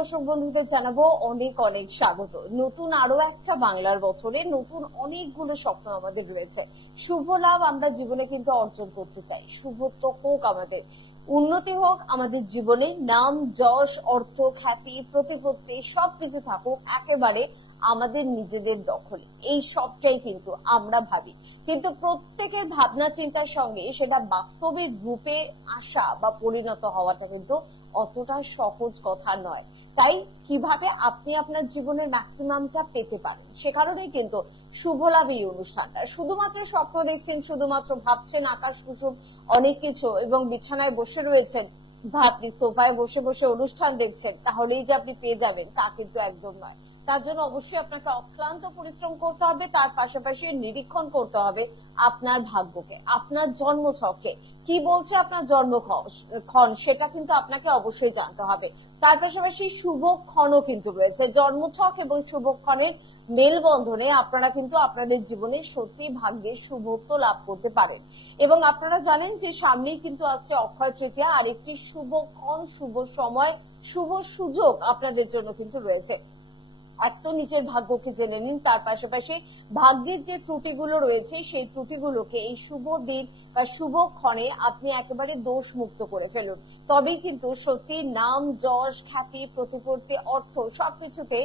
দর্শক বন্ধুদের জানাবো অনেক অনেক স্বাগত। নতুন আরো একটা বাংলার বছরে নতুন অনেকগুলো স্বপ্ন আমাদের রয়েছে। শুভ লাভ আমরা জীবনে কিন্তু অর্জন করতে চাই। শুভত্ব হোক আমাদের, উন্নতি হোক আমাদের জীবনে, নাম যশ অর্থ খ্যাতি প্রতিপত্তি সবকিছু থাকুক একেবারে আমাদের নিজেদের দখলে। এই সবটাই কিন্তু আমরা ভাবি, কিন্তু প্রত্যেকের ভাবনা চিন্তার সঙ্গে সেটা বাস্তবের রূপে আসা বা পরিণত হওয়াটা কিন্তু অতটা সহজ কথা নয়। তাই কিভাবে আপনি আপনার জীবনের ম্যাক্সিমামটা পেতে পারেন সে কারণেই কিন্তু শুভ লাভ এই অনুষ্ঠানটা। শুধুমাত্র স্বপ্ন দেখছেন, শুধুমাত্র ভাবছেন আকাশ কুসুম অনেক কিছু এবং বিছানায় বসে রয়েছেন বা আপনি সোফায় বসে বসে অনুষ্ঠান দেখছেন তাহলেই যে আপনি পেয়ে যাবেন তা কিন্তু একদম নয়। তার জন্য অবশ্যই আপনাকে অক্লান্ত পরিশ্রম করতে হবে, তার পাশাপাশি নিরীক্ষণ করতে হবে আপনার ভাগ্যকে, আপনার জন্মছকে কি বলছে আপনার জন্মক্ষণ সেটা কিন্তু আপনাকে অবশ্যই জানতে হবে। তার পাশাপাশি শুভক্ষণও কিন্তু রয়েছে। জন্মছক এবং শুভক্ষণের মেলবন্ধনে আপনারা কিন্তু আপনাদের জীবনে সত্যি ভাগ্যের শুভত্ব লাভ করতে পারেন। এবং আপনারা জানেন যে সামনেই কিন্তু আসছে অক্ষয় তৃতীয়া, আরেকটি শুভক্ষণ, শুভ সময়, শুভ সুযোগ আপনাদের জন্য কিন্তু রয়েছে। এক তো নিজের ভাগ্যকে জেনে নিন, তার পাশাপাশি ভাগ্যের যে ত্রুটিগুলো রয়েছে সেই ত্রুটিগুলোকে এই শুভ দিন বা শুভ ক্ষণে আপনি একেবারে দোষ মুক্ত করে ফেলুন। তবেই কিন্তু সত্যি নাম যশ খ্যাতি প্রতিপত্তি অর্থ সবকিছুতে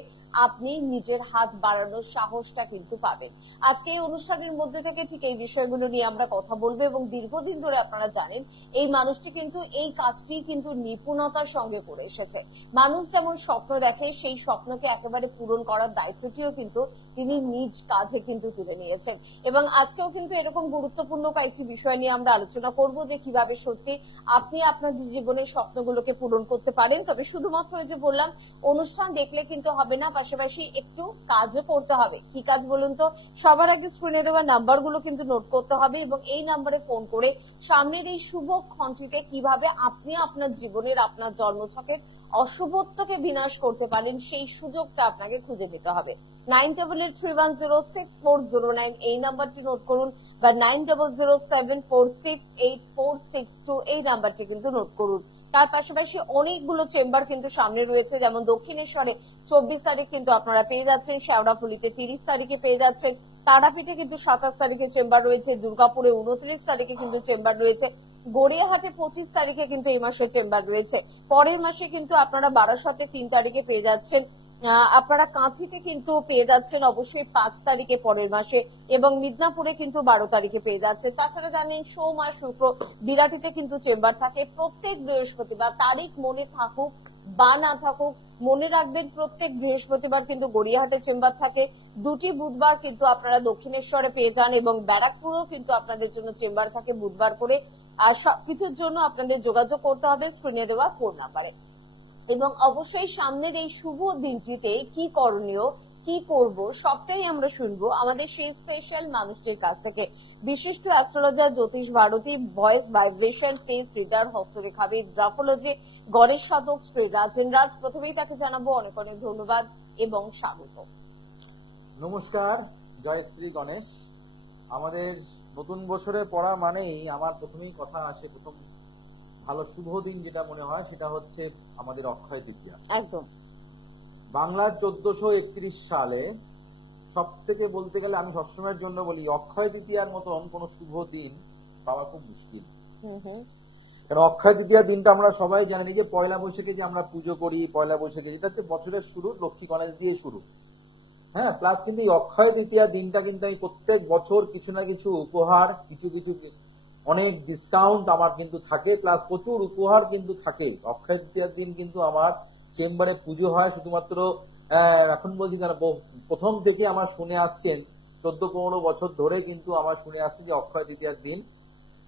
আপনি নিজের হাত বাড়ানোর সাহসটা কিন্তু পাবেন। আজকে এই অনুষ্ঠানের মধ্যে থেকে ঠিক এই বিষয়গুলো নিয়ে আমরা কথা বলবো। এবং দীর্ঘদিন ধরে আপনারা জানেন এই মানুষটি কিন্তু এই কাজটি কিন্তু নিপুণতার সঙ্গে করে এসেছে। মানুষ যেমন স্বপ্ন দেখে সেই স্বপ্নকে একেবারে পূরণ করার দায়িত্বটিও কিন্তু তিনি নিজ কাঁধে কিন্তু তুলে নিয়েছেন। এবং আজকেও কিন্তু এরকম গুরুত্বপূর্ণ কয়েকটি বিষয় নিয়ে আমরা আলোচনা করব যে কিভাবে সত্যি আপনি আপনার জীবনের স্বপ্নগুলোকে পূরণ করতে পারেন। তবে শুধুমাত্র যে বললাম অনুষ্ঠান দেখলে কিন্তু হবে না, পাশাপাশি একটু কাজও করতে হবে। কি কাজ বলুন তো? সবার আগে স্ক্রিনে দেওয়া নাম্বারগুলো কিন্তু নোট করতে হবে এবং এই নাম্বারে ফোন করে সামনের এই শুভ ক্ষণটিতে কিভাবে আপনি আপনার জীবনের আপনার জন্মছকের অশুভত্বকে বিনাশ করতে পারেন সেই সুযোগটা আপনাকে খুঁজে নিতে হবে। 9881064009 এই নাম্বারটি নোট করুন, বা 9007468462 এই নাম্বারটি কিন্তু নোট করুন। তার পাশাপাশি অনেকগুলো চেম্বার কিন্তু সামনে রয়েছে, যেমন দক্ষিণেশ্বরে 24 তারিখ কিন্তু আপনারা পেয়ে যাচ্ছেন, শেওড়াফুলিতে 30 তারিখে পেয়ে যাচ্ছেন, তারাপীঠে কিন্তু 27 তারিখে চেম্বার রয়েছে, দুর্গাপুরে 29 তারিখে কিন্তু চেম্বার রয়েছে, গড়িয়াহাটে 25 তারিখে কিন্তু এই মাসে চেম্বার রয়েছে। পরের মাসে কিন্তু আপনারা বারাসতে 3 তারিখে পেয়ে যাচ্ছেন, আপনারা কাঁথিতে কিন্তু পেয়ে যাচ্ছেন অবশ্যই 5 তারিখে পরের মাসে, এবং মিদনাপুরে কিন্তু 12 তারিখে পেয়ে যাচ্ছেন। তাছাড়া জানেন সোম আর শুক্র বিরাটিতে কিন্তু চেম্বার থাকে। প্রত্যেক বৃহস্পতিবার, তারিখ মনে থাকুক বা না থাকুক মনে রাখবেন, প্রত্যেক বৃহস্পতিবার কিন্তু গড়িয়াহাটে চেম্বার থাকে। দুটি বুধবার কিন্তু আপনারা দক্ষিণেশ্বরে পেয়ে যান এবং ব্যারাকপুরেও কিন্তু আপনাদের জন্য চেম্বার থাকে বুধবার করে। আর সবকিছুর জন্য আপনাদের যোগাযোগ করতে হবে স্ক্রিনে দেওয়া ফোন নাম্বারে। এবং অবশ্যই সামনের এই শুভ দিনটিতে কি করণীয়, কি করব সবটাই আমরা শুনবো আমাদের সেই স্পেশাল মানুষটির কাছ থেকে। বিশিষ্ট astrologer Jyotish Bharati, voice vibration face reader, হস্তরেখাবিদ, গ্রাফোলজি, গণেশ সাধক শ্রী রাজেন রাজ। প্রথমেই তাকে জানাবো অনেক অনেক ধন্যবাদ এবং স্বাগত। নমস্কার, জয় শ্রী গণেশ। আমাদের নতুন বছরে পড়া মানেই আমার প্রথমেই কথা আসে, প্রথম ভালো শুভ দিন যেটা মনে হয় সেটা হচ্ছে আমাদের অক্ষয় তৃতীয়া। একদম বাংলার 1431 সালে সব থেকে বলতে গেলে আমি সবসময়ের জন্য বলি অক্ষয় তৃতীয়ার মতন কোন শুভ দিন পাওয়া খুব মুশকিল। কারণ অক্ষয় তৃতীয়ার দিনটা আমরা সবাই জানি যে পয়লা বৈশাখে যে আমরা পুজো করি, পয়লা বৈশাখে যেটা হচ্ছে বছরের শুরু, লক্ষ্মী গণেশ দিয়ে শুরু। হ্যাঁ, প্লাস কিন্তু এই অক্ষয় তৃতীয়া দিনটা কিন্তু আমি প্রত্যেক বছর কিছু না কিছু উপহার, কিছু কিছু অনেক ডিসকাউন্ট আমার কিন্তু থাকে, প্লাস প্রচুর উপহার কিন্তু থাকে। অক্ষয় তৃতীয়ার দিন কিন্তু আমার চেম্বারে পুজো হয় শুধুমাত্র, এখন বলছি না, প্রথম থেকে আমার শুনে আসছেন 14-15 বছর ধরে কিন্তু আমার শুনে আসছে যে অক্ষয় তৃতীয়ার দিন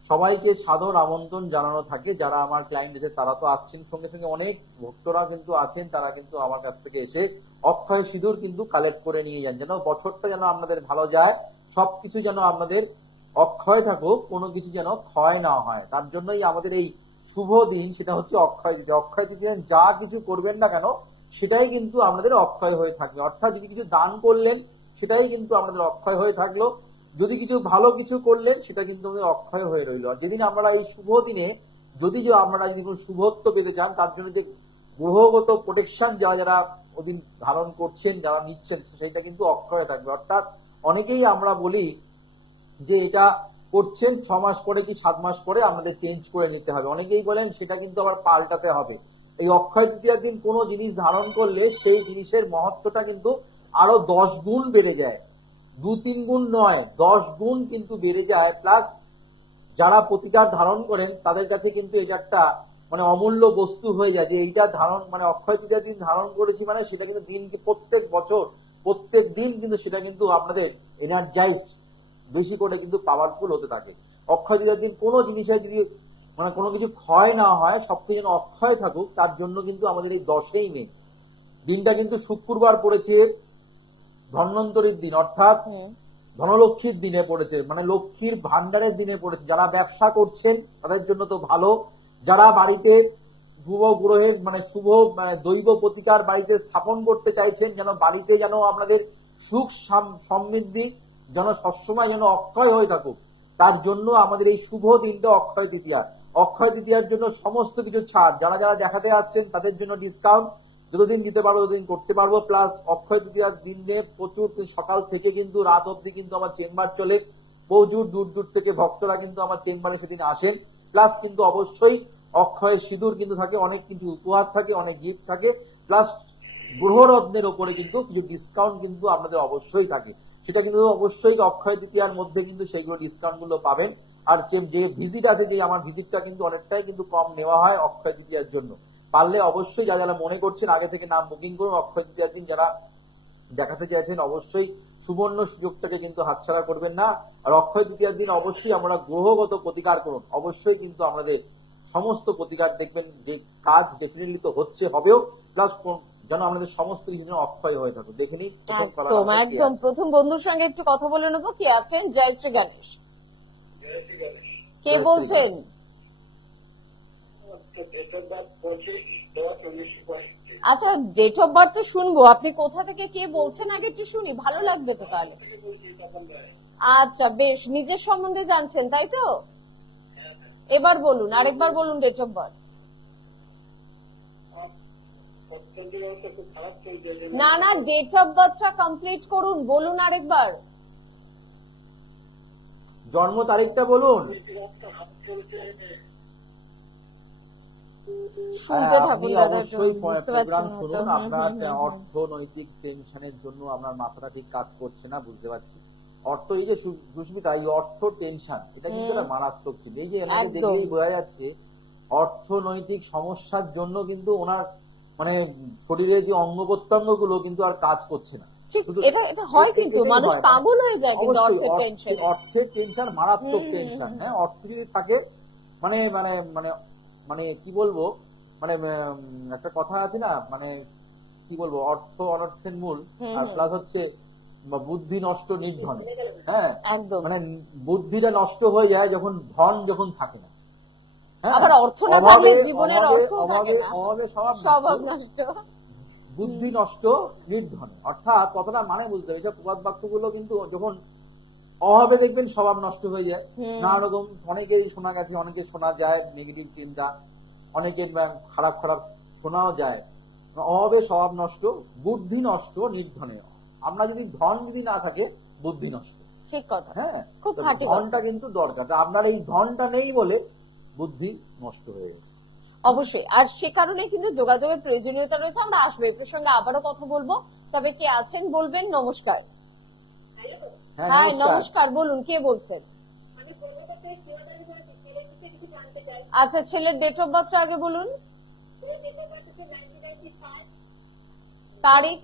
সবাইকে সাদর আমন্ত্রণ জানানো থাকে। যারা আমার ক্লায়েন্ট আছে তারা তো আসছেন, সঙ্গে সঙ্গে অনেক ভক্তরা কিন্তু আছেন, তারা কিন্তু আমার কাছ থেকে এসে অক্ষয় সিঁদুর কিন্তু কালেক্ট করে নিয়ে যান, যেন বছরটা যেন আপনাদের ভালো যায়, সবকিছু যেন আপনাদের অক্ষয় থাকুক, কোনো কিছু যেন ক্ষয় না হয়। তার জন্যই আমাদের এই শুভ দিন, সেটা হচ্ছে অক্ষয় তৃতীয়া। অক্ষয় তৃতীয়া যা কিছু করবেন না কেন সেটাই কিন্তু আমাদের অক্ষয় হয়ে থাকবে। অর্থাৎ যদি কিছু দান করলেন সেটাই কিন্তু আমাদের অক্ষয় হয়ে থাকলো, যদি কিছু ভালো কিছু করলেন সেটা কিন্তু আমাদের অক্ষয় হয়ে রইল। আর যেদিন আমরা এই শুভ দিনে যদি আমরা যদি কোনো শুভত্ব পেতে চান, তার জন্য যে গ্রহগত প্রোটেকশন যারা যারা ওদিন ধারণ করছেন, যারা নিচ্ছেন, সেটা কিন্তু অক্ষয় থাকবে। অর্থাৎ অনেকেই আমরা বলি যে এটা করছেন 6 মাস পরে কি 7 মাস পরে আমাদের চেঞ্জ করে নিতে হবে, অনেকেই বলেন সেটা কিন্তু আবার পাল্টাতে হবে। এই অক্ষয় তৃতীয়ার দিন কোনো জিনিস ধারণ করলে সেই জিনিসের মহত্বটা কিন্তু আরো 10 গুণ বেড়ে যায়, 2-3 গুণ নয়, 10 গুণ কিন্তু বেড়ে যায়। প্লাস যারা প্রতিকার ধারণ করেন তাদের কাছে কিন্তু এটা একটা মানে অমূল্য বস্তু হয়ে যায়, যে এইটা ধারণ মানে অক্ষয় তৃতীয়ার দিন ধারণ করেছি মানে সেটা কিন্তু দিনকে প্রত্যেক বছর প্রত্যেক দিন কিন্তু সেটা কিন্তু আপনাদের এনার্জাইজড বেশি করে কিন্তু পাওয়ারফুল হতে থাকে। অক্ষয় তৃতীয়ার দিন কোনো জিনিসের যদি মানে কোনো কিছু ক্ষয় না হয়, সবকিছু যেন অক্ষয় থাকুক, তার জন্য কিন্তু আমাদের এই 10ই মে দিনটা কিন্তু শুক্রবার পড়েছে ধন্বন্তরীর দিন, অর্থাৎ ধনলক্ষ্মীর দিনে পড়েছে, মানে লক্ষ্মীর ভান্ডারের দিনে পড়েছে। যারা ব্যবসা করছেন তাদের জন্য তো ভালো, যারা বাড়িতে শুভ গ্রহের মানে শুভ মানে দৈব প্রতিকার বাড়িতে স্থাপন করতে চাইছেন, যেন বাড়িতে যেন আপনাদের সুখ সমৃদ্ধি যেন সবসময় যেন অক্ষয় হয়ে থাকুক, তার জন্য আমাদের এই শুভ দিনটা অক্ষয় তৃতীয়া। অক্ষয় তৃতীয়ার জন্য সমস্ত কিছু ছাড়, যারা যারা দেখাতে আসছেন তাদের জন্য ডিসকাউন্ট, যতদিন দিতে পারবো ততদিন করতে পারবো। প্লাস অক্ষয় তৃতীয়ার দিনে প্রচুর সকাল থেকে কিন্তু রাত অব্দি কিন্তু আমার চেম্বার চলে, প্রচুর দূর দূর থেকে ভক্তরা কিন্তু আমার চেম্বারে সেদিন আসেন। প্লাস কিন্তু অবশ্যই অক্ষয় সিঁদুর কিন্তু থাকে, অনেক কিছু উপহার থাকে, অনেক গিফট থাকে, প্লাস গ্রহরত্নের ওপরে কিন্তু কিছু ডিসকাউন্ট কিন্তু আপনাদের অবশ্যই থাকে। সেটা কিন্তু অবশ্যই অক্ষয় তৃতীয়ার মধ্যে কিন্তু সেইগুলো ডিসকাউন্ট গুলো পাবেন। আর যে ভিজিট আছে, যে আমার ভিজিটটা কিন্তু অনেকটাই কিন্তু কম নেওয়া হয় অক্ষয় তৃতীয়ার জন্য। পারলে অবশ্যই যারা যারা মনে করছেন আগে থেকে নাম বুকিং করুন। অক্ষয় তৃতীয়ার দিন যারা দেখাতে চাইছেন অবশ্যই সুবর্ণ সুযোগটাকে কিন্তু হাতছাড়া করবেন না। আর অক্ষয় তৃতীয়ার দিন অবশ্যই আমরা গ্রহগত প্রতিকার করুন, অবশ্যই কিন্তু আমাদের সমস্ত প্রতিকার দেখবেন যে কাজ ডেফিনেটলি তো হচ্ছে, হবেও, প্লাস যেন আমাদের সমস্ত কিছু যেন অক্ষয় হয়ে থাকে। দেখে নিন একদম একদম প্রথম বন্ধুর সঙ্গে একটু কথা বলে নেবো। কে আছেন? জয় শ্রী গণেশ। কে বলছেন? আচ্ছা, ডেট অফ বার্থ তো শুনবো, আপনি কোথা থেকে কে বলছেন আগে একটু শুনি, ভালো লাগবে তো তাহলে। আচ্ছা বেশ, নিজের সম্বন্ধে জানছেন তাই তো? এবার বলুন, আরেকবার বলুন ডেট অফ বার্থ। না না, ডেট অফ বার্থটা কমপ্লিট করুন, বলুন আরেকবার। জন্ম তারিখটা বলুন। শুনতে থাকুন দাদা, অবশ্যই বুঝতে প্রোগ্রাম পারছেন শুনুন। হয়তো। আপনার অর্থনৈতিক টেনশনের জন্য আপনার মাথাটা ঠিক কাজ করছে না, বুঝতে পারছি। অর্থ এই যে সুস্মিতা, এই অর্থ টেনশন এটা কিন্তু একটা মারাত্মক ছিল। এই যে এনাকে দেখেই বোঝা যাচ্ছে অর্থনৈতিক সমস্যার জন্য কিন্তু ওনার মানে শরীরে যে অঙ্গ প্রত্যঙ্গ গুলো কিন্তু আর কাজ করছে না। এটা হয়, কিন্তু মানুষ পাগল হয়ে যায় কিন্তু অর্থের টেনশন। অর্থের টেনশন মারাত্মক টেনশন। হ্যাঁ, অর্থ যদি থাকে মানে মানে মানে মানে কি বলবো, মানে একটা কথা আছে না, মানে কি বলবো, অর্থ অনর্থের মূল। আর প্লাস হচ্ছে বুদ্ধি নষ্ট নির্ধনে। হ্যাঁ, মানে বুদ্ধিটা নষ্ট হয়ে যায় যখন ধন যখন থাকে না। আবার অর্থ না থাকলে জীবনের অর্থ থাকে না, অভাবে স্বভাব নষ্ট, বুদ্ধি নষ্ট নির্ধনে। অর্থাৎ কতটা মানে বুঝতে হবে, এইসব প্রবাদ বাক্যগুলো কিন্তু যখন অভাবে দেখবেন স্বভাব নষ্ট হয়ে যায়। নানা রকম অনেকেরই শোনা গেছে, অনেকে শোনা যায় নেগেটিভ চিন্তা, অনেকের খারাপ খারাপ শোনাও যায়। অভাবে স্বভাব নষ্ট, বুদ্ধি নষ্ট নির্ধনে। আমরা যদি ধন যদি না থাকে, বুদ্ধি নষ্ট। ঠিক কথা। হ্যাঁ, খুব খাঁটি কথা। ধনটা কিন্তু দরকার। আপনার এই ধনটা নেই বলে বুদ্ধি নষ্ট হয়ে গেছে। অবশ্যই, আর সে কারণে কিন্তু যোগাযোগের প্রয়োজনীয়তা রয়েছে। আমরা আসবো এই প্রসঙ্গে, আবারও কথা বলবো। তবে কে আছেন বলবেন। নমস্কার। হ্যাঁ নমস্কার, বলুন কে বলছেন? আচ্ছা, ছেলের ডেট অফ বার্থটা আগে বলুন। তারিখ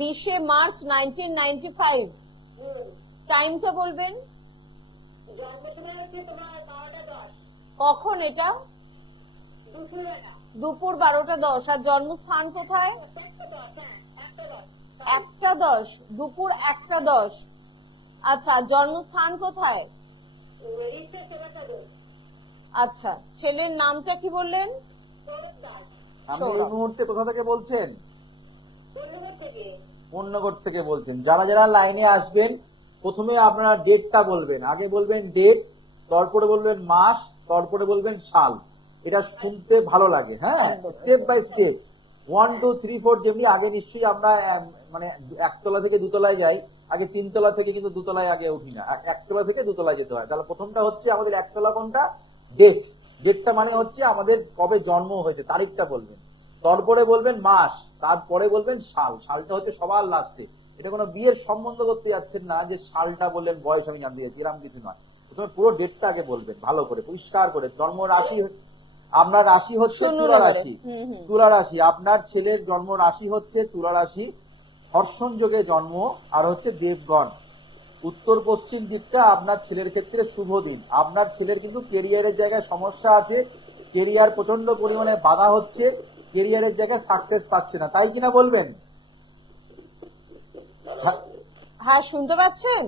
20 মার্চ 1995। টাইমটা বলবেন। কখন এটা? দুপুর 12:10। আর জন্মস্থান কোথায়? 1:10, দুপুর 1:10। আচ্ছা, জন্মস্থান কোথায়? আচ্ছা, ছেলের নামটা কি বললেন? আপনি এই মুহূর্তে কোথা থেকে বলছেন? পূর্ণনগর থেকে বলছেন। যারা যারা লাইনে আসবেন প্রথমে আপনারা ডেটটা বলবেন, আগে বলবেন ডেট, তারপরে বলবেন মাস, তারপরে বলবেন সাল। এটা শুনতে ভালো লাগে। হ্যাঁ, একদম। স্টেপ বাই স্টেপ 1 2 3 4 যেমনি আগে নিশ্চয়ই আমরা মানে একতলা থেকে দুতলায় যাই, আগে 3 তলা থেকে কিন্তু দুতলায় আগে উঠি না, একতলা থেকে দুতলায় যেতে হয়। তাহলে প্রথমটা হচ্ছে আমাদের একতলা কোনটা, ডেট। ডেটটা মানে হচ্ছে আমাদের কবে জন্ম হয়েছে, তারিখটা বলবেন, তারপরে বলবেন মাস, তারপরে বলবেন সাল। সালটা হচ্ছে সবার লাস্টে। এটা কোনো বিয়ের সম্বন্ধ করতে যাচ্ছেন না যে সালটা বললেন বয়স আমি জানতে যাচ্ছি, এরকম কিছু নয়। প্রথমে পুরো ডেটটা আগে বলবেন ভালো করে পরিষ্কার করে। জন্ম রাশি, আপনার রাশি হচ্ছে শুনুন তুলা এবারে। রাশি। তুলা রাশি, আপনার ছেলের জন্ম রাশি হচ্ছে তুলা রাশি, হর্ষণ যোগে জন্ম, আর হচ্ছে দেবগণ। উত্তর পশ্চিম দিকটা আপনার ছেলের ক্ষেত্রে শুভ দিন। আপনার ছেলের কিন্তু কেরিয়ারের জায়গায় সমস্যা আছে, কেরিয়ার প্রচন্ড পরিমাণে বাধা হচ্ছে, কেরিয়ারের জায়গায় সাকসেস পাচ্ছে না, তাই কিনা বলবেন? হ্যাঁ, শুনতে পাচ্ছেন?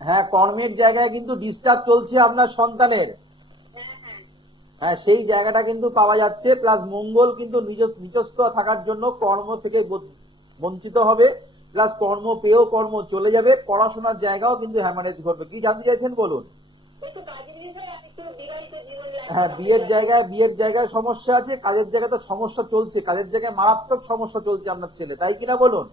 হ্যাঁ, কর্মের জায়গায় কিন্তু ডিস্টার্ব চলছে আপনার সন্তানের। হ্যাঁ, সেই জায়গাটা কিন্তু পাওয়া যাচ্ছে। প্লাস মঙ্গল কিন্তু নিজস্ব থাকার জন্য কর্ম থেকে বঞ্চিত হবে, প্লাস কর্ম পেয়েও কর্ম চলে যাবে, পড়াশোনার জায়গাও কিন্তু হ্যামারেজ ঘটবে। কি জানতে চাইছেন বলুন? হ্যাঁ, বিয়ের জায়গায় সমস্যা আছে, কাজের জায়গায় তো সমস্যা চলছে, কাজের জায়গায় মারাত্মক সমস্যা চলছে আপনার ছেলে, তাই কিনা বলুন?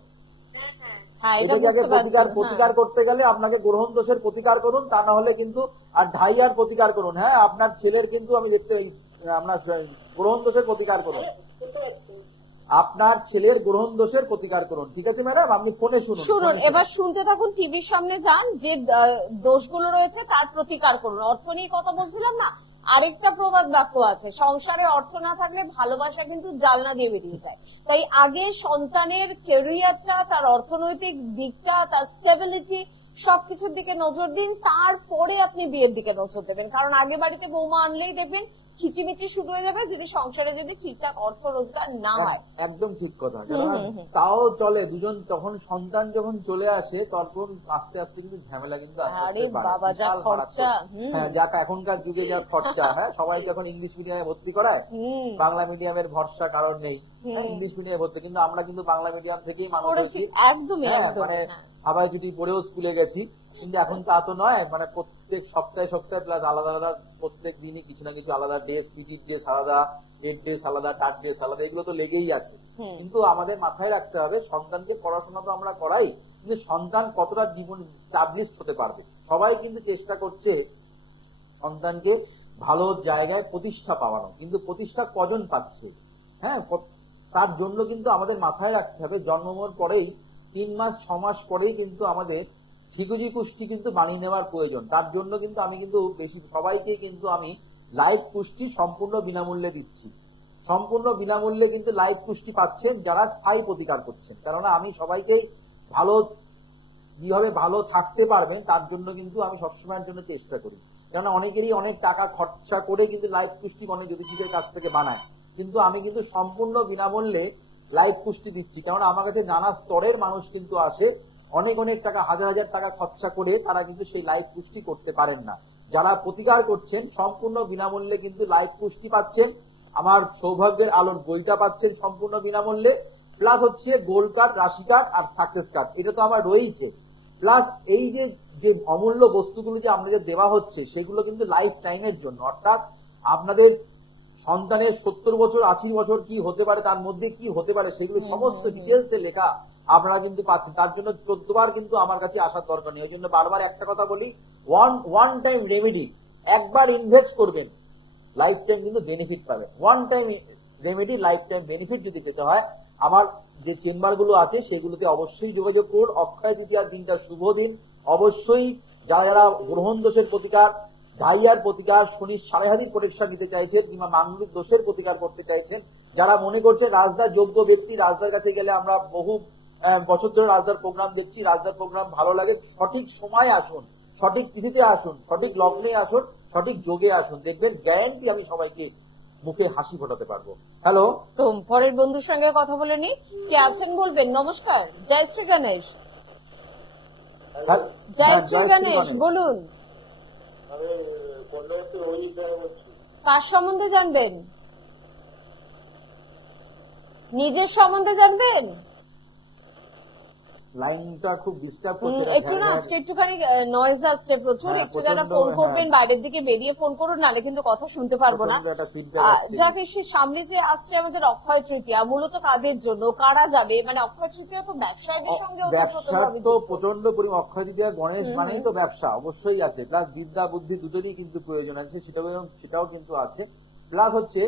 হ্যাঁ, এটা এটাকে আগে বুঝতে পারছি। প্রতিকার করতে গেলে আপনাকে গ্রহণ দোষের প্রতিকার করুন, তা না হলে কিন্তু আর ঢাইয়ার প্রতিকার করুন। হ্যাঁ, আপনার ছেলের কিন্তু আমি দেখতে আপনার গ্রহণ দোষের প্রতিকার করুন, আপনার ছেলের গ্রহণ দোষের প্রতিকার করুন। ঠিক আছে ম্যাডাম, আপনি ফোনে শুনুন। শুনুন, এবার শুনতে থাকুন, টিভির সামনে যান, যে দোষগুলো রয়েছে তার প্রতিকার করুন। অর্থ নিয়ে কথা বলছিলাম না, আরেকটা প্রবাদ বাক্য আছে, সংসারে অর্থ না থাকলে ভালোবাসা কিন্তু জানলা দিয়ে বেরিয়ে যায়। তাই আগে সন্তানের ক্যারিয়ারটা, তার অর্থনৈতিক দিকটা, তার স্টেবিলিটি, সবকিছুর দিকে নজর দিন, তারপরে আপনি বিয়ের দিকে নজর দেবেন। কারণ আগে বাড়িতে বৌমা আনলেই দেখবেন খিচিমিচি শুরু হয়ে যাবে, যদি সংসারে যদি ঠিকঠাক অর্থ রোজগার না হয়। একদম ঠিক কথা। তাও চলে দুজন, তখন সন্তান যখন চলে আসে তখন আস্তে আস্তে কিন্তু ঝামেলা কিন্তু আস্তে আরে আস্তে বাড়ে। বাবা, যা বিশাল খরচা। মারাত্মক। হ্যাঁ, যাক এখনকার যুগে যা খরচা। হ্যাঁ, সবাই যখন ইংলিশ মিডিয়ামে ভর্তি করায়, বাংলা মিডিয়ামের ভরসা কারণ নেই। ইংলিশ মিডিয়ামে ভর্তি, কিন্তু আমরা কিন্তু বাংলা মিডিয়াম থেকেই মানুষ হচ্ছি। একদমই হ্যাঁ, একদমই। মানে হাওয়াই ছুটি পড়েও স্কুলে গেছি, কিন্তু এখন তা তো নয়। মানে প্রত্যেক সপ্তাহে সপ্তাহে প্লাস আলাদা আলাদা প্রত্যেক দিনই কিছু না কিছু আলাদা ড্রেস, পিটির ড্রেস আলাদা, এর ড্রেস আলাদা, টার ড্রেস আলাদা, এগুলো তো লেগেই আছে। কিন্তু আমাদের মাথায় রাখতে হবে, সন্তানকে পড়াশোনা তো আমরা করাই, কিন্তু সন্তান কতটা জীবন স্টাবলিশড হতে পারবে। সবাই কিন্তু চেষ্টা করছে সন্তানকে ভালো জায়গায় প্রতিষ্ঠা পাওয়ানো, কিন্তু প্রতিষ্ঠা কজন পাচ্ছে? হ্যাঁ, তার জন্য কিন্তু আমাদের মাথায় রাখতে হবে, জন্মর পরেই 3 মাস 6 মাস পরেই কিন্তু আমাদের ঠিকুজি কুষ্টি কিন্তু বানিয়ে নেওয়ার প্রয়োজন। তার জন্য কিন্তু আমি কিন্তু বেশি সবাইকে কিন্তু আমি লাইভ কুষ্টি সম্পূর্ণ বিনামূল্যে দিচ্ছি। সম্পূর্ণ বিনামূল্যে কিন্তু লাইভ কুষ্টি পাচ্ছেন যারা স্থায়ী প্রতিকার করছেন। কেননা আমি সবাইকেই ভালো, কিভাবে ভালো থাকতে পারবেন তার জন্য কিন্তু আমি সবসময়ের জন্য চেষ্টা করি। কেননা অনেকেরই অনেক টাকা খরচা করে কিন্তু লাইভ পুষ্টি অনেক জ্যোতিষীদের কাছ থেকে বানায়, কিন্তু আমি কিন্তু সম্পূর্ণ বিনামূল্যে লাইভ পুষ্টি দিচ্ছি। কেননা আমার কাছে নানা স্তরের মানুষ কিন্তু আসে, অনেক অনেক টাকা, হাজার হাজার টাকা খরচা করে তারা কিন্তু সেই লাইভ পুষ্টি করতে পারেন না। যারা প্রতিকার করছেন সম্পূর্ণ বিনামূল্যে কিন্তু লাইভ পুষ্টি পাচ্ছেন, আমার সৌভাগ্যের আলোর বইটা পাচ্ছেন সম্পূর্ণ বিনামূল্যে, প্লাস হচ্ছে গোল্ড কার্ড, রাশি কার্ড আর সাকসেস কার্ড, এটা তো আমার রয়েছে। প্লাস এই যে যে অমূল্য বস্তুগুলো যে আপনাদের দেওয়া হচ্ছে সেগুলো কিন্তু লাইফ টাইমের জন্য, অর্থাৎ আপনাদের সন্তানের 70 বছর 80 বছর কি হতে পারে, তার মধ্যে কি হতে পারে, সেগুলো সমস্ত ডিটেলসে লেখা আপনারা কিন্তু পাচ্ছেন। তার জন্য 14 বার কিন্তু আমার কাছে আসার দরকার নেই। ওই জন্য বারবার একটা কথা বলি, ওয়ান টাইম রেমেডি, একবার ইনভেস্ট করবেন, লাইফ টাইম কিন্তু বেনিফিট পাবে। One time remedy, life time benefit যদি পেতে হয়, আমার যে চেম্বার গুলো আছে সেগুলোতে অবশ্যই যোগাযোগ করুন। অক্ষয় তৃতীয়ার দিনটা শুভ দিন। অবশ্যই যারা যারা গ্রহণ দোষের প্রতিকার, ডাইয়ার প্রতিকার, শনির সাড়েহাতির প্রতিষ্ঠা নিতে চাইছেন, কিংবা মাঙ্গলিক দোষের প্রতিকার করতে চাইছেন, যারা মনে করছেন রাজদার যোগ্য ব্যক্তি, রাজদার কাছে গেলে আমরা বহু বছর ধরে রাজদার প্রোগ্রাম দেখছি, রাজদার প্রোগ্রাম ভালো লাগে, সঠিক সময় আসুন, সঠিক তিথিতে আসুন, সঠিক লগ্নে আসুন, সঠিক যোগে আসুন, দেখবেন গ্যারান্টি আমি সবাইকে মুখে হাসি ফোটাতে পারবো। হ্যালো, তো পরের বন্ধুর সঙ্গে কথা বলে নি, কে আছেন বলবেন। নমস্কার, জয় শ্রী গণেশ। জয় শ্রী গণেশ, বলুন কার সম্বন্ধে জানবেন? নিজের সম্বন্ধে জানবেন? লাইনটা খুব ডিস্টার্ব করছে, এটা একটু না ঘ্যার আজকে একটুখানি নয়েজ আসছে প্রচুর, হ্যাঁ, একটু যারা প্রচন্ড, ফোন হ্যাঁ, করবেন বাইরের দিকে বেরিয়ে ফোন করুন, নালে কিন্তু কথা শুনতে পারবো না। প্রচন্ড একটা ফিডব্যাক আসছে। যাক, এসে সামনে যে আসছে আমাদের অক্ষয় তৃতীয়া, মূলত কাদের জন্য, কারা যাবে, মানে অক্ষয় তৃতীয়া তো ব্যবসায়ীদের সঙ্গে ব্যবসার ওতপ্রোতভাবে তো যুক্ত। প্রচন্ড পরিমাণ, অক্ষয় তৃতীয়া গণেশ হুম, মানেই হুম। তো ব্যবসা অবশ্যই আছে, প্লাস বিদ্যা বুদ্ধি দুটোরই কিন্তু প্রয়োজন আছে, সেটাও কিন্তু আছে। প্লাস হচ্ছে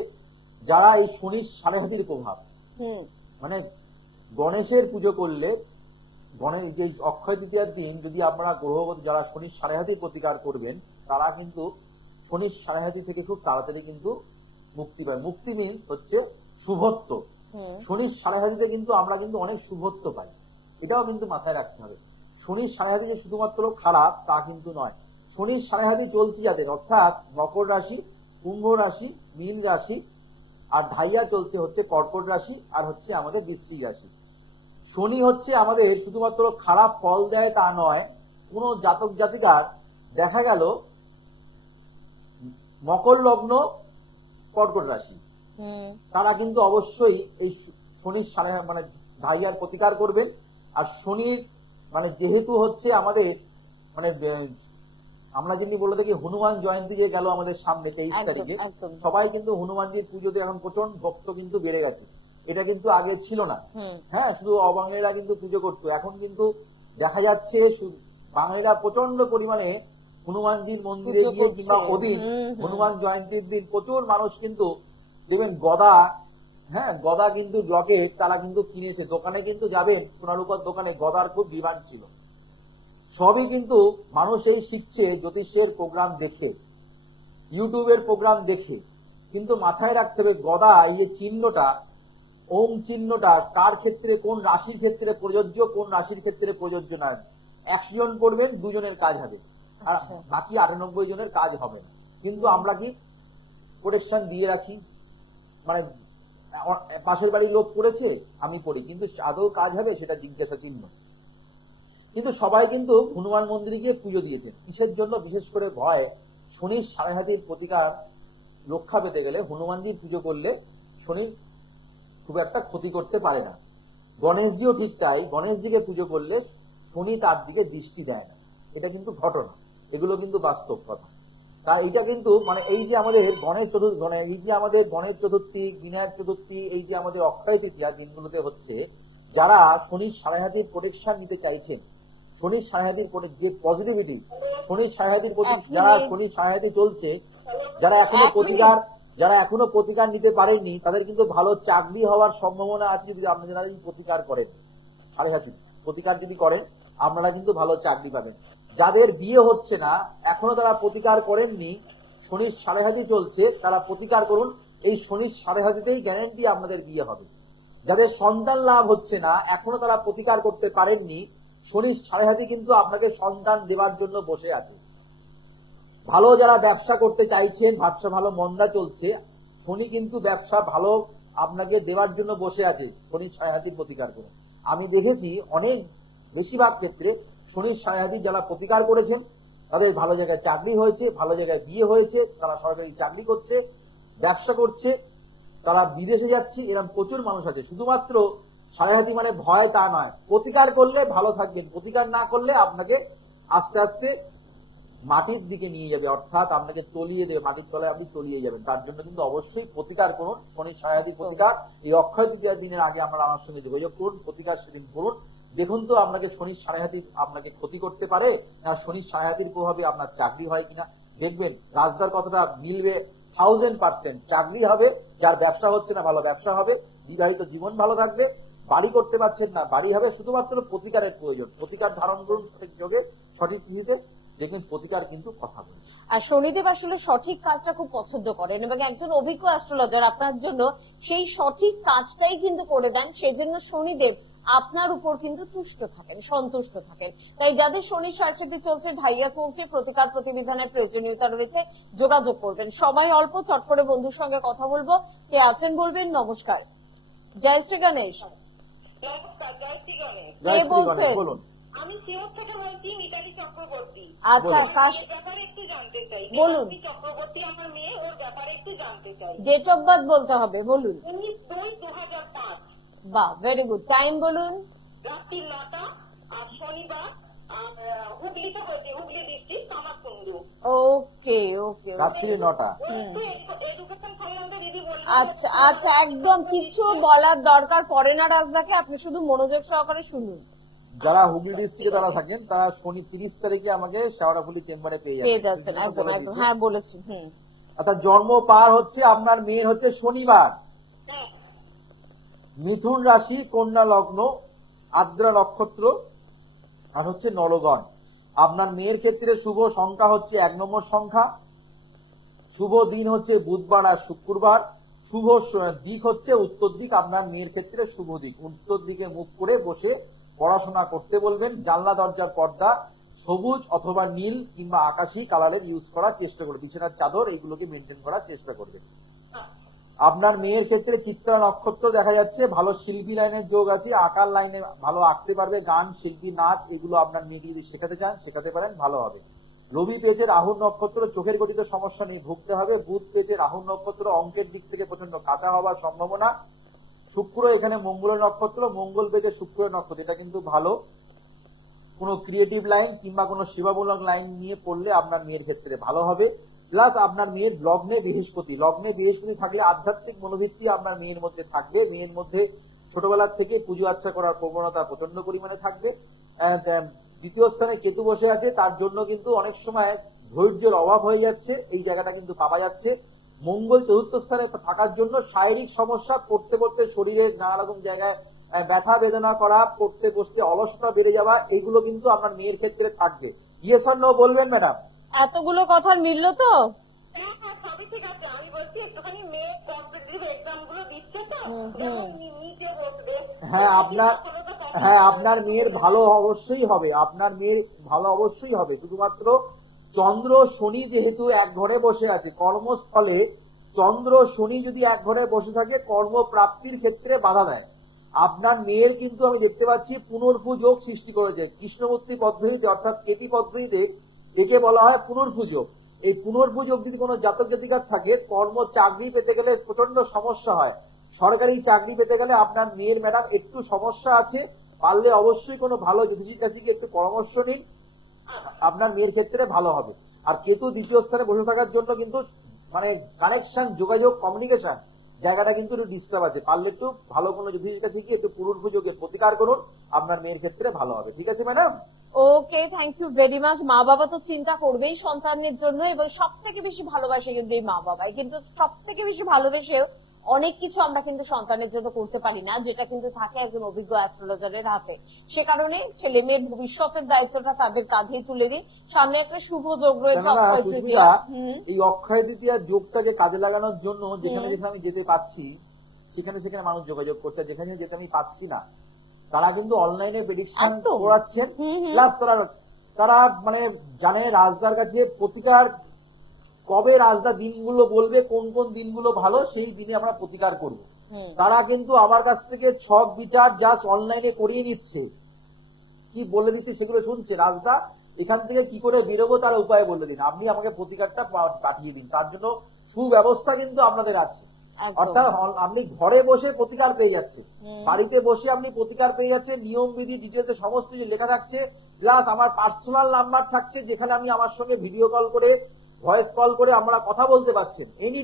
যারা এই শনির সাড়ে হাতির প্রভাব, হুম মানে গণেশের পুজো করলে, গণেশ যে অক্ষয় তৃতীয়ার দিন যদি আপনারা গ্রহগত যারা শনির সাড়ে হাতির প্রতিকার করবেন, তারা কিন্তু শনির সাড়ে হাতি থেকে খুব তাড়াতাড়ি কিন্তু মুক্তি পায়। মুক্তি মিন্স হচ্ছে শুভত্ব। হুম শনির সাড়ে হাতিতে কিন্তু আমরা কিন্তু অনেক শুভত্ব পাই, এটাও কিন্তু মাথায় রাখতে হবে। শনির সাড়ে হাতি যে শুধুমাত্র খারাপ তা কিন্তু নয়। শনির সাড়ে হাতি চলছে যাদের, অর্থাৎ মকর রাশি, কুম্ভ রাশি, মীন রাশি, আর ঢাইয়া চলছে হচ্ছে কর্কট রাশি, আর হচ্ছে আমাদের বৃশ্চিক রাশি। শনি হচ্ছে আমাদের শুধুমাত্র খারাপ ফল দেয় তা নয়। কোন জাতক জাতিকার দেখা গেল মকর লগ্ন, কর্কট রাশি, হুম তারা কিন্তু অবশ্যই এই শনির সাড়ে মানে ঢাইয়ার প্রতিকার করবেন। আর শনির মানে যেহেতু হচ্ছে আমাদের মানে আমরা যিনি বলে থাকি হনুমান জয়ন্তী যে গেল আমাদের সামনে 23 একদম তারিখে, একদম। সবাই কিন্তু হনুমানজির পুজোতে এখন প্রচন্ড ভক্ত কিন্তু বেড়ে গেছে। এটা কিন্তু আগে ছিল না। হুম হ্যাঁ, শুধু অবাঙালিরা কিন্তু পুজো করতো, এখন কিন্তু দেখা যাচ্ছে বাঙালিরা প্রচন্ড পরিমাণে হনুমানজির মন্দিরে পুজো গিয়ে করছে। কিংবা ওদিন হুম হনুমান জয়ন্তীর দিন প্রচুর মানুষ কিন্তু দেখবেন গদা, হ্যাঁ গদা কিন্তু ব্লকে তারা কিন্তু কিনেছে, দোকানে কিন্তু যাবেন সোনারূপার দোকানে গদার খুব ডিমান্ড ছিল। সবই কিন্তু মানুষ এই শিখছে জ্যোতিষের প্রোগ্রাম দেখে, ইউটিউবের প্রোগ্রাম দেখে। কিন্তু মাথায় রাখতে হবে গদা এই যে চিহ্নটা, ওম চিহ্নটা কার ক্ষেত্রে, কোন রাশির ক্ষেত্রে প্রযোজ্য, কোন রাশির ক্ষেত্রে প্রযোজ্য না। 100 জন করবেন 2 জনের কাজ হবে, আর আচ্ছা। বাকি 98 জনের কাজ হবে না। কিন্তু আমরা কি প্রোটেকশন দিয়ে রাখি, মানে পাশের বাড়ির লোক করেছে আমি করি, কিন্তু আদৌ কাজ হবে সেটা জিজ্ঞাসা চিহ্ন। কিন্তু সবাই কিন্তু হনুমান মন্দিরে গিয়ে পুজো দিয়েছেন কিসের জন্য? বিশেষ করে ভয়, শনির সাড়ে হাতির প্রতিকার রক্ষা পেতে গেলে হনুমানজির পুজো করলে শনি খুব একটা ক্ষতি করতে পারে না। গণেশজিও ঠিক তাই, গণেশজিকে পুজো করলে শনি তার দিকে দৃষ্টি দেয় না। এটা কিন্তু ঘটনা, এগুলো কিন্তু বাস্তব কথা। তা এটা কিন্তু মানে এই যে আমাদের গণেশ চতুর্থী, এই যে আমাদের গণেশ চতুর্থী, বিনায়ক চতুর্থী, এই যে আমাদের অক্ষয় তৃতীয়া দিনগুলোতে হচ্ছে, যারা শনির সাড়ে হাতির প্রোটেকশন নিতে চাইছেন, শনির সাড়ে হাতির যে পজিটিভিটি, শনির সাড়ে হাতির প্রতি এক যারা মিনিট। শনির সাড়ে হাতি চলছে, যারা এখনো এক প্রতিকার, মিনিট। যারা এখনো প্রতিকার নিতে পারেননি, তাদের কিন্তু ভালো চাকরি হওয়ার সম্ভাবনা আছে যদি আপনারা যদি প্রতিকার করেন। সাড়ে হাতি প্রতিকার যদি করেন আপনারা কিন্তু ভালো চাকরি পাবেন। যাদের বিয়ে হচ্ছে না এখনো তারা প্রতিকার করেননি, শনির সাড়ে হাতি চলছে, তারা প্রতিকার করুন। এই শনির সাড়ে হাতিতেই গ্যারান্টি আপনাদের বিয়ে হবে। যাদের সন্তান লাভ হচ্ছে না এখনো তারা প্রতিকার করতে পারেননি, শনির সাড়ে হাতি কিন্তু আপনাকে সন্তান দেওয়ার জন্য বসে আছে। ভালো যারা ব্যবসা করতে চাইছেন, ব্যবসা ভালো মন্দা চলছে, শনি কিন্তু ব্যবসা ভালো আপনাকে দেওয়ার জন্য বসে আছে। শনির সাড়ে হাতির প্রতিকার করুন। আমি দেখেছি অনেক বেশিরভাগ ক্ষেত্রে শনির সাড়ে হাতির যারা প্রতিকার করেছেন তাদের ভালো জায়গায় চাকরি হয়েছে, ভালো জায়গায় বিয়ে হয়েছে, তারা সরকারি চাকরি করছে, ব্যবসা করছে, তারা বিদেশে যাচ্ছে, এরকম প্রচুর মানুষ আছে। শুধুমাত্র সাড়ে হাতি মানে ভয় তা নয়, প্রতিকার করলে ভালো থাকবেন, প্রতিকার না করলে আপনাকে আস্তে আস্তে মাটির দিকে নিয়ে যাবে, অর্থাৎ আপনাকে তলিয়ে দেবে, মাটির তলায় আপনি তলিয়ে যাবেন। তার জন্য কিন্তু অবশ্যই প্রতিকার করুন, শনির সাড়ে হাতির প্রতিকার। এই অক্ষয় তৃতীয়ার দিনের আগে আমরা আমার সঙ্গে যোগাযোগ করুন, প্রতিকার সেদিন করুন। দেখুন তো আপনাকে শনির সাড়ে হাতি আপনাকে ক্ষতি করতে পারে না শনির সাড়ে হাতির প্রভাবে আপনার চাকরি হয় কিনা। দেখবেন রাজদার কথাটা মিলবে 1000%। চাকরি হবে, যার ব্যবসা হচ্ছে না ভালো ব্যবসা হবে, বিবাহিত জীবন ভালো থাকবে, বাড়ি করতে পারছেন না বাড়ি হবে। শুধুমাত্র প্রতিকারের প্রয়োজন, প্রতিকার ধারণ করুন সঠিক যোগে, সঠিক তিথিতে, দেখবেন প্রতিকার কিন্তু কথা বলে। আর শনিদেব আসলে সঠিক কাজটা খুব পছন্দ করেন এবং একজন অভিজ্ঞ অ্যাস্ট্রোলজার আপনার জন্য সেই সঠিক কাজটাই কিন্তু করে দেন। সেই জন্য শনিদেব আপনার উপর কিন্তু তুষ্ট থাকেন, সন্তুষ্ট থাকেন। তাই যাদের শনির সাড়ে চলছে, ঢাইয়া চলছে, প্রতিকার প্রতিবিধানের প্রয়োজনীয়তা রয়েছে, যোগাযোগ করবেন। সময় অল্প, চট করে বন্ধুর সঙ্গে কথা বলবো। কে আছেন বলবেন। নমস্কার, জয় শ্রী গণেশ। নমস্কার, জয় শ্রী গণেশ। জয় কে শ্রী গণেশ, বলছেন? বলুন। আমি সিওর থেকে বলছি, মিতালি চক্রবর্তী। আচ্ছা, বলুন। কাশ এর ব্যাপারে একটু জানতে চাই। বলুন। মিতালি চক্রবর্তী আমার মেয়ে, ওর ব্যাপারে একটু জানতে চাই। ডেট অফ বার্থ বলতে হবে, বলুন। 19/2/2005, বাহ, ভেরি গুড। টাইম বলুন। রাত্রি 9টা ওকে ওকে রাত্রি 9টা। ও একটু এডুকেশন সম্বন্ধে দিদি বলবেন? আচ্ছা আচ্ছা, একদম কিছু বলার দরকার পড়ে না রাজদাকে, আপনি শুধু মনোযোগ সহকারে শুনুন। যারা হুগলি ডিস্ট্রিক্টে তারা থাকেন তারা শনি 30 তারিখে আমাকে শেওড়াফুলি চেম্বারে পেয়ে পেয়ে যাবেন। যাচ্ছেন, সেজন্য একদম বলে একদম, দিচ্ছি। হ্যাঁ বলেছি। অর্থাৎ জন্ম পার হচ্ছে আপনার মেয়ের হচ্ছে শনিবার, হ্যাঁ, মিথুন রাশি, কন্যা লগ্ন, আদ্রা নক্ষত্র, আর হচ্ছে নরগণ। আপনার মেয়ের ক্ষেত্রে শুভ সংখ্যা হচ্ছে 1 নম্বর সংখ্যা, শুভ দিন হচ্ছে বুধবার আর শুক্রবার, শুভ দিক হচ্ছে উত্তর দিক। আপনার মেয়ের ক্ষেত্রে শুভ দিক উত্তর দিকে মুখ করে বসে পড়াশোনা করতে বলবেন। জানলা দরজার পর্দা সবুজ অথবা নীল কিংবা আকাশী কালারের ইউজ করার চেষ্টা করবে, বিছানার চাদর এইগুলোকে মেনটেন করার চেষ্টা করবে। আপনার মেয়ের ক্ষেত্রে চিত্রা নক্ষত্র দেখা যাচ্ছে, ভালো শিল্পী লাইনের যোগ আছে, আঁকার লাইনে ভালো আঁকতে পারবে, গান, শিল্পী, নাচ এগুলো আপনার মেয়েকে যদি শেখাতে চান শেখাতে পারেন, ভালো হবে। রবি পেয়েছে রাহুর নক্ষত্র, চোখের গঠিত সমস্যা নিয়ে ভুগতে হবে। বুধ পেয়েছে রাহুর নক্ষত্র, অঙ্কের দিক থেকে প্রচন্ড কাঁচা হওয়ার সম্ভাবনা। শুক্র এখানে মঙ্গলের নক্ষত্র, মঙ্গল পেয়েছে শুক্রের নক্ষত্র, এটা কিন্তু ভালো। কোনো ক্রিয়েটিভ লাইন কিংবা কোনো সেবামূলক লাইন নিয়ে পড়লে আপনার মেয়ের ক্ষেত্রে ভালো হবে। প্লাস আপনার মেয়ের লগ্নে বৃহস্পতি থাকলে আধ্যাত্মিক মনোবৃত্তি আপনার মেয়ের মধ্যে থাকবে। মেয়ের মধ্যে ছোটবেলার থেকে পুজো আচ্ছা করার প্রবণতা প্রচন্ড পরিমাণে থাকবে। দ্বিতীয় স্থানে কেতু বসে আছে, তার জন্য কিন্তু অনেক সময় ধৈর্যের অভাব হয়ে যাচ্ছে, এই জায়গাটা কিন্তু পাওয়া যাচ্ছে। মঙ্গল চতুর্থ স্থানে থাকার জন্য শারীরিক সমস্যা, পড়তে পড়তে শরীরের নানা রকম জায়গায় ব্যথা বেদনা করা, পড়তে বসতে অলসতা বেড়ে যাওয়া, এইগুলো কিন্তু আপনার মেয়ের ক্ষেত্রে থাকবে। ইয়েস অর নো বলবেন ম্যাডাম? এতগুলো কথার মিলল তো? হ্যাঁ, হ্যাঁ, সবই ঠিক আছে। আমি বলছি একটুখানি মেয়ে কম্পিটিটিভ এক্সাম গুলো দিচ্ছে তো, যেমন নিচে বসবে। আপনার মেয়ের ভালো অবশ্যই হবে, আপনার মেয়ের ভালো অবশ্যই হবে। শুধুমাত্র চন্দ্র শনি যেহেতু এক ঘরে বসে আছে, কর্মস্থলে চন্দ্র শনি যদি এক ঘরে বসে থাকে কর্মপ্রাপ্তির ক্ষেত্রে বাধা দেয়। আপনার মেয়ের কিন্তু আমি দেখতে পাচ্ছি পুনর্ভু যোগ সৃষ্টি করেছে কৃষ্ণমূর্তি পদ্ধতিতে, অর্থাৎ কেপি পদ্ধতিতে একে বলা হয় পুনর্ভু যোগ। এই পুনর্ভু যোগ যদি কোনো জাতক জাতিকার থাকে, কর্ম চাকরি পেতে গেলে প্রচন্ড সমস্যা হয়। সরকারি চাকরি পেতে গেলে আপনার মেয়ের ম্যাডাম একটু সমস্যা আছে, পারলে অবশ্যই কোনো ভালো জ্যোতিষীর কাছে গিয়ে একটু পরামর্শ নিন, আপনার মেয়ের ক্ষেত্রে ভালো হবে। আর কেতু দ্বিতীয় স্থানে বসে থাকার জন্য কিন্তু মানে কানেকশন, যোগাযোগ, কমিউনিকেশন জায়গাটা কিন্তু একটু ডিস্টার্ব আছে। পারলে একটু ভালো কোনো জ্যোতিষীর কাছে গিয়ে একটু পুনর্ভু যোগের প্রতিকার করুন, আপনার মেয়ের ক্ষেত্রে ভালো হবে। ঠিক আছে madam? Okay, thank you very much. মা বাবা তো চিন্তা করবেই সন্তানের জন্য, এবং সব থেকে বেশি ভালোবাসে কিন্তু এই মা বাবাই, কিন্তু সব থেকে বেশি ভালোবেসেও অনেক কিছু আমরা কিন্তু সন্তানের জন্য করতে পারি না, যেটা কিন্তু থাকে একজন অভিজ্ঞ অ্যাস্ট্রোলজারের হাতে। সে কারণে ছেলে মেয়ের ভবিষ্যতের দায়িত্বটা তাদের কাঁধেই তুলে দিন। সামনে একটা শুভ যোগ রয়েছে, কেননা অক্ষয় তৃতীয়া। সুস্মিতা, এই অক্ষয় তৃতীয়ার যোগটাকে কাজে লাগানোর জন্য যেখানে যেখানে আমি যেতে পাচ্ছি সেখানে সেখানে মানুষ যোগাযোগ করছে, যেখানে যেতে আমি পাচ্ছি না তারা কিন্তু অনলাইনে প্রেডিকশন একদম। করাচ্ছেন। প্লাস তারা মানে জানে রাজদার কাছে প্রতিকার কবে রাজদা দিনগুলো বলবে, কোন কোন দিনগুলো ভালো, সেই দিনে আমরা প্রতিকার করব। তারা কিন্তু আমার কাছ থেকে ছক বিচার জাস্ট অনলাইনে করিয়ে নিচ্ছে, কি বলে দিচ্ছে সেগুলো শুনছে। রাজদা এখান থেকে কি করে বেরোবো তার উপায় বলে দিন, আপনি আমাকে প্রতিকারটা পাঠিয়ে দিন, তার জন্য সুব্যবস্থা কিন্তু আপনাদের আছে। অর্থাৎ আপনি ঘরে বসে প্রতিকার পেয়ে যাচ্ছেন, বাড়িতে বসে আপনি প্রতিকার পেয়ে যাচ্ছেন, নিয়ম বিধি ডিটেলসে সমস্ত কিছু লেখা থাকছে। প্লাস আমার পার্সোনাল নাম্বার থাকছে, যেখানে আপনি আমার সঙ্গে ভিডিও কল করে, ভয়েস কল করে আমরা কথা বলতে পারছেন। এনি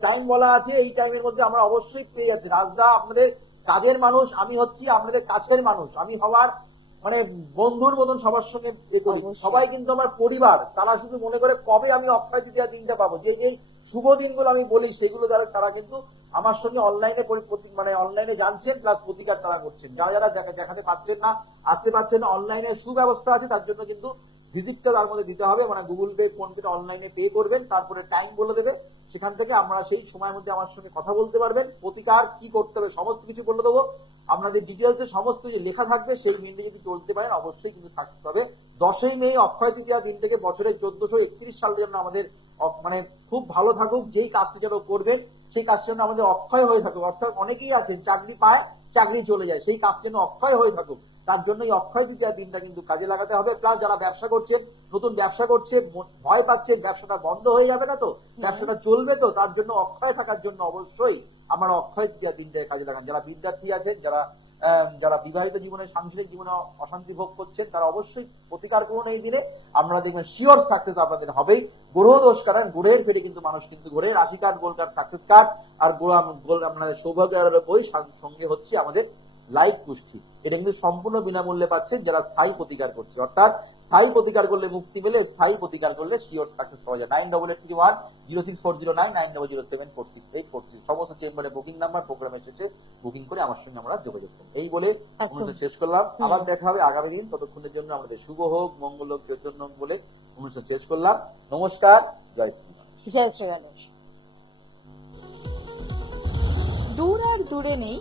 টাইম বলা আছে, এই টাইমের মধ্যে আমরা অবশ্যই পেয়ে যাচ্ছি। রাজদা আপনাদের কাজের মানুষ, আমি হচ্ছি আপনাদের কাছের মানুষ, আমি হওয়ার মানে বন্ধুর মতন সবার সঙ্গে করি। সবাই কিন্তু আমার পরিবার, তারা শুধু মনে করে কবে আমি অক্ষয় তৃতীয়া দিনটা পাবো। যে শুভ দিনগুলো আমি বলি সেগুলো তারা কিন্তু আমার সঙ্গে অনলাইনে মানে অনলাইনে জানছেন, প্লাস প্রতিকার তারা করছেন। যারা যারা দেখাতে পাচ্ছেন না, আসতে পারছেন না, অনলাইনে সুব্যবস্থা আছে, তার জন্য কিন্তু ভিজিটটা তার মধ্যে দিতে হবে। মানে গুগল পে, ফোন পে অনলাইনে পে করবেন, তারপরে টাইম বলে দেবে, সেখান থেকে আমরা সেই সময়ের মধ্যে আমার সঙ্গে কথা বলতে পারবেন। প্রতিকার কি করতে হবে সমস্ত কিছু বলে দেবো, আপনাদের ডিটেলসে সমস্ত কিছু লেখা থাকবে। সেই দিনটা যদি চলতে পারেন অবশ্যই কিন্তু সাকসেস হবে। 10ই মে অক্ষয় তৃতীয়া দিন থেকে বছরের 1431 সাল যেন আমাদের মানে খুব ভালো থাকুক, যেই কাজটি যেন করবেন সেই কাজটি যেন আমাদের অক্ষয় হয়ে থাকুক। অর্থাৎ অনেকেই আছেন চাকরি পায়, চাকরি চলে যায়, সেই কাজটি যেন অক্ষয় হয়ে থাকুক, তার জন্য এই অক্ষয় তৃতীয়া দিনটা কিন্তু কাজে লাগাতে হবে। প্লাস যারা ব্যবসা করছেন, নতুন ব্যবসা করছে, ভয় পাচ্ছেন ব্যবসাটা বন্ধ হয়ে যাবে না তো, ব্যবসাটা চলবে তো, তার জন্য অক্ষয় থাকার জন্য অবশ্যই আমার অক্ষয় তৃতীয়া দিনটায় কাজে লাগান। যারা বিদ্যার্থী আছেন, যারা যারা বিবাহিত জীবনে সাংসারিক জীবনে অশান্তি ভোগ করছেন তারা অবশ্যই প্রতিকার করুন এই দিনে। আপনারা দেখবেন শিওর সাকসেস আপনাদের হবেই। গ্রহ দোষ কারণ গ্রহের ফেটে কিন্তু মানুষ কিন্তু গ্রহের রাশি কার্ড, গোল কার্ড, সাকসেস কার্ড আর গোল আপনাদের সৌভাগ্যের বই সঙ্গে হচ্ছে আমাদের লাইফ কুষ্টি। এটা কিন্তু সম্পূর্ণ বিনামূল্যে পাচ্ছেন যারা স্থায়ী প্রতিকার করছে। অর্থাৎ স্থায়ী প্রতিকার করলে মুক্তি মেলে, স্থায়ী প্রতিকার করলে শিওর সাকসেস পাওয়া যায়। 9881064009 900746 সমস্ত চেম্বারে বুকিং নাম্বার, প্রোগ্রামের শেষে বুকিং করে আমার সঙ্গে আমরা যোগাযোগ করুন। এই বলে অনুষ্ঠান শেষ করলাম। আবার দেখা হবে আগামী দিন। ততক্ষণের জন্য আমাদের শুভ হোক, মঙ্গল হোক, চৈতন্য হোক বলে অনুষ্ঠান শেষ করলাম। নমস্কার, জয় শ্রী গণেশ। জয় শ্রী গণেশ। দূর আর দূরে নেই